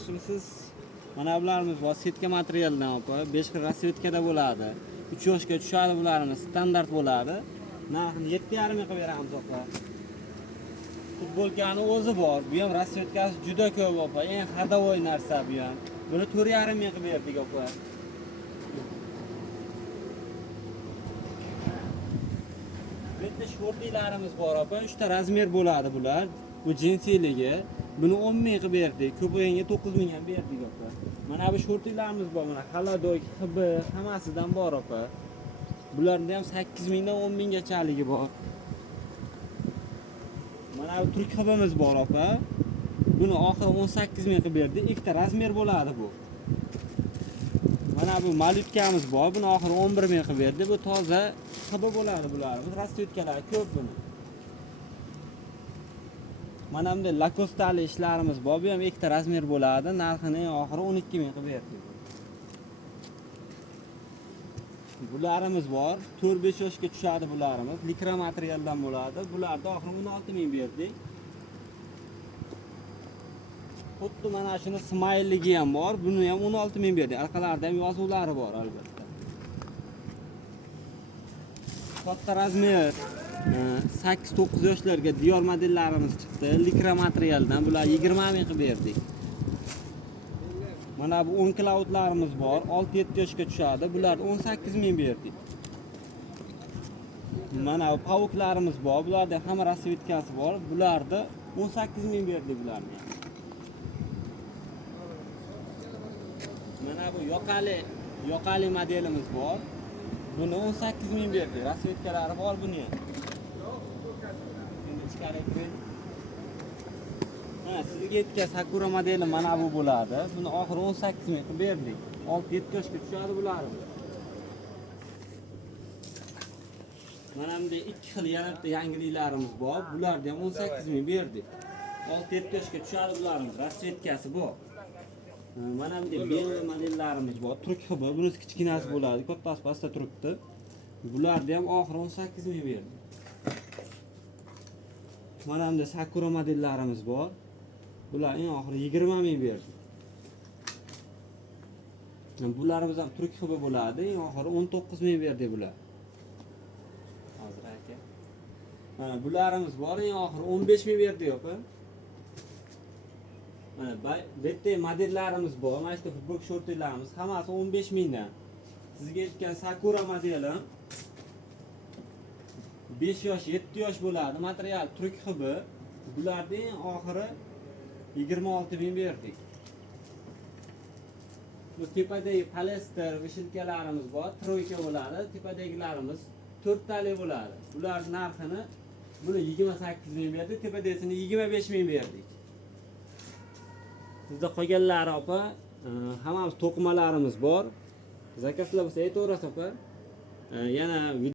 Yaxshimisiz? Mana bularimiz bor, setka materialdan opa, 5 xil rasvetkada bo'ladi. 3 yoshga tushadi bularimiz, standart bo'ladi. Narxini 7,5 ming qilib beramiz opa. Futbolkani o'zi bor, bu ham rasvetkasi juda ko'p opa, eng xadavoy narsa bu ham. Buni 4,5 ming qilib berdik opa. Bu yerda shortlilarimiz bor opa, 3 ta razmer bo'ladi bular. Bu jinsiligi. Buni 10 ming qilib berdik. Ko'payinga 9 ming ham berdik opa. Mana bu shortlilarimiz bor, mana Haladoy, HB hammasidan bor opa. Bularda ham 8 mingdan 10 minggacha bor. Mana bu turk HB'miz bor opa. Buni oxiri 18 ming qilib berdik. Ikkita razmer bo'ladi bu. Mana bu malutkamiz bor. Buni oxiri 11 ming qilib berdi. Bu toza HB bo'ladi bular. Bu rasvetkalar ko'p buni. Mana bunday lakostali ishlarimiz bor. Bu ham ikkita razmer bo'ladi. Narxini oxiri 12 ming qilib berdik. Bularimiz bor. 4-5 yoshga tushadi bularimiz. Likra materialdan bo'ladi. Bularda oxiri 16 ming berdik. Xuddi mana shuni smayligi ham bor. Buni ham 16 ming berdik. Orqalarida ham yozuvlari bor albatta. Katta razmer 8-9 yoshlarga Dior modellarimiz chiqdi. Likra materialdan bular 20 ming qilib berdik. Mana bu 10 cloudlarimiz bor. 6-7 yoshga tushadi. Bularni 18 ming berdik. Mana bu pavuklarimiz bor. Bularda hamma rasvetkasi bor. Bularni 18 ming berdik bularni. Mana bu yoqali modelimiz bor. Buni 18 ming berdik. Rasvetkalari bor buni. Endi ichkariga kiring. Sizga aytgan Sakura modeli mana bu bo'ladi. Buni oxiri 18 ming qilib berdik. 6-7 yoshga tushadi bular. Mana bunday 2 xil yana bitta yangiliklarimiz bor. Bularni ham 18 ming berdik. 6-7 yoshga tushadi bularimiz. Rasvetkasi bor. Mana bunday BMW modellarimiz bor. Turk HB, bunisi kichkinasi bo'ladi. Kattasi pastda turibdi. Bularni ham oxiri 18 ming berdik. Mana bunday Sakura modellarimiz bor. Bular eng oxiri 20 ming berdik. Bularimiz ham turk HB bo'ladi. Eng oxiri 19 ming berdik bular. Hozir aka. Mana bularimiz bor. Eng oxiri 15 ming berdik opa. Mana bu yerda modellarimiz bor. Mana shu futbol shortlarimiz hammasi 15 mingdan. Sizga aytgan Sakura modeli 5 yosh, 7 yosh bo'ladi. Material turk HB. Bularning eng oxiri 26 ming berdik. Bu tepadagi polester vishilkalarimiz bor. Troyka bo'ladi. Tepadagilarimiz 4 tali bo'ladi. Bular narxini buni 28 ming berdik. Tepadasini 25 ming berdik. Bizda qolganlari opa, hammamiz to'qimalarimiz bor. Zakazlar bo'lsa aytaverasiz opa. Yana